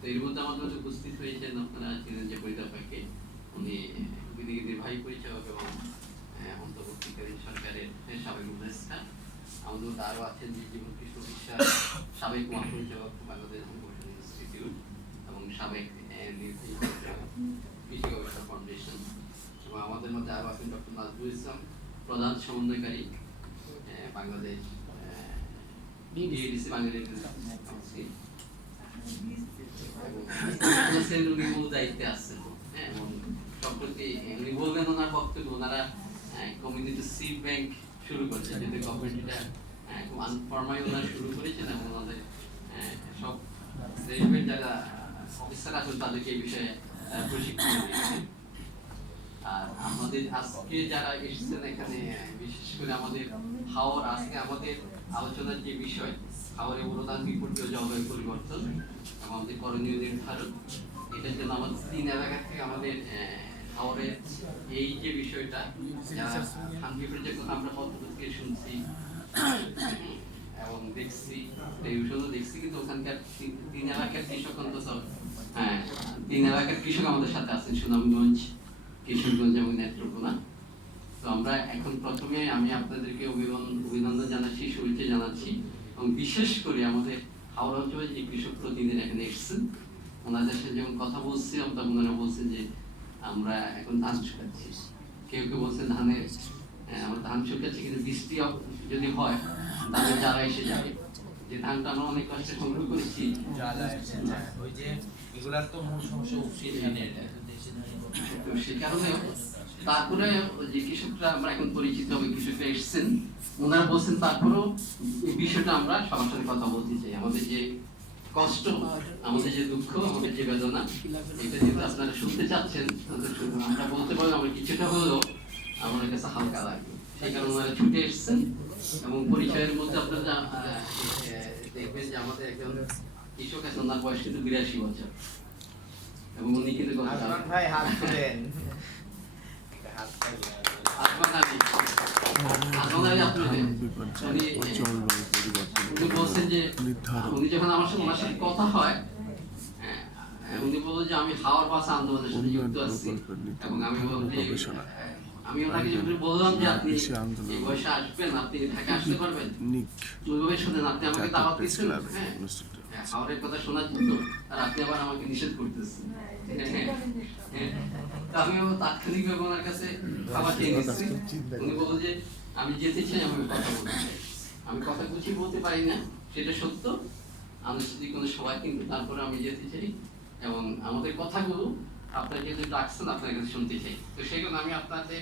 তো এর মধ্যে আমাদের মধ্যে উপস্থিত হয়েছেন আপনারা চিনেন যে পরিতাপাকে, উনি বিধিগিরির ভাই পরিচালক এবং অন্তর্বর্তীকালীন সরকারের সাবেক উপদেষ্টা। আমাদের মধ্যে আরও আছেন যে জীবন কৃষ্ণ বিশ্বাস, সাবেক মহাপরিচালক বাংলাদেশ গবেষণা ইনস্টিটিউট এবং সাবেক নির্বাহী পরিচালক কৃষি গবেষণা ফাউন্ডেশন, এবং আমাদের মধ্যে আরও আছেন ডক্টর নাজবুল ইসলাম, প্রধান সমন্বয়কারী বাংলাদেশ বিএডিসি বাংলাদেশ কাউন্সিল, উনি মূল দায়িত্বে আসছেন। এবং সম্প্রতি উনি বলবেন ওনার বক্তব্য, ওনারা কমিউনিটি সিড ব্যাংক শুরু করছে, যদি গভর্নমেন্ট এটা খুব আনফর্মাল ওনারা শুরু করেছেন এবং ওনাদের সব রেলওয়ের যারা অফিসার আছেন তাদেরকে এই বিষয়ে প্রশিক্ষণ দিয়েছে। আর আমাদের আজকে যারা এসেছেন এখানে, বিশেষ করে আমাদের হাওর, আজকে আমাদের আলোচনার যে বিষয় হাওরের অবদান বিপর্যয় জলবায়ু পরিবর্তন এবং আমাদের করণীয় নির্ধারণ, এটার জন্য আমাদের 3 এলাকা থেকে আমাদের হাওরের এই যে বিষয়টা ধান বিপর্যয়ের কথা আমরা পত্রপত্রিকে শুনছি এবং দেখছি, টেলিভিশনও দেখছি, কিন্তু ওখানকার 3 এলাকার কৃষক অন্তত 3 এলাকার কৃষক আমাদের সাথে আছেন, সুনামগঞ্জ, কিশোরগঞ্জ এবং নেত্রকোনা। তো আমরা এখন প্রথমে আমি আপনাদেরকে অভিনন্দন জানাচ্ছি, শুভেচ্ছা জানাচ্ছি, এবং বিশেষ করে আমাদের হাওড়া অঞ্চলে যে কৃষক প্রতিনিধিরা এখানে এসেছেন, ওনাদের সাথে যেমন কথা বলছি, ওনারা বলছেন যে আমরা এখন ধান শুকাচ্ছি, কেউ কেউ বলছেন ধানের আমরা ধান শুকাচ্ছি, কিন্তু বৃষ্টি যদি হয় তাহলে যারা এসে যাবে, যে ধানটা আমরা অনেক কষ্টে সংগ্রহ করেছি, ওই যে এগুলার তো মূল সমস্যা তো সে কারণে তারপরে যে কৃষকরা আমরা এখন পরিচিত হবে, কৃষকরা এসেছেন, ওনারা বলছেন তারপরেও এই বিষয়টা আমরা সবার সাথে কথা বলতে চাই। আমাদের যে কষ্ট, আমাদের যে দুঃখ, আমাদের যে বেদনা, এটা যেহেতু আপনারা শুনতে চাচ্ছেন, আমরা বলতে পারি আমরা কিছুটা হলেও আমাদের কাছে হালকা লাগবে, সেই কারণে ওনারা ছুটে এসেছেন। এবং পরিচয়ের মধ্যে আপনারা দেখবেন যে আমাদের একজন কৃষক আছে, ওনার বয়স কিন্তু 82 বছর, এবং উনি কিন্তু ভাই হাত তুলেন, উনি বলছেন যে উনি যখন আমার সাথে ওনার সাথে কথা হয়, উনি বলল যে আমি হাওড় ভাষা আন্দোলনের সাথে যুক্ত আছি, এবং আমি ওনাকে যখন বললাম যে আপনি এই বয়সে আসবেন, আপনি ঢাকা আসতে পারবেন, ওইভাবে শোনেন, আপনি আমাকে দাওয়াত দিচ্ছেন, হাওড়ের কথা শোনার জন্য, আর আপনি আবার আমাকে নিষেধ করতেছেন। আমিও তাৎক্ষণিকভাবে ওনার কাছে খাবার চেয়ে নিচ্ছি। উনি বলল যে আমি যেতে চাই, আমি কথা বলতে চাই, আমি কথা গুছিয়ে বলতে পারি না, সেটা সত্য, আনুষ্ঠানিক কোনো সবাই, কিন্তু তারপরে আমি যেতে চাই এবং আমাদের কথাগুলো আপনারা যেহেতু ডাকছেন আপনার কাছে শুনতে চাই। তো সেই জন্য আমি আপনাদের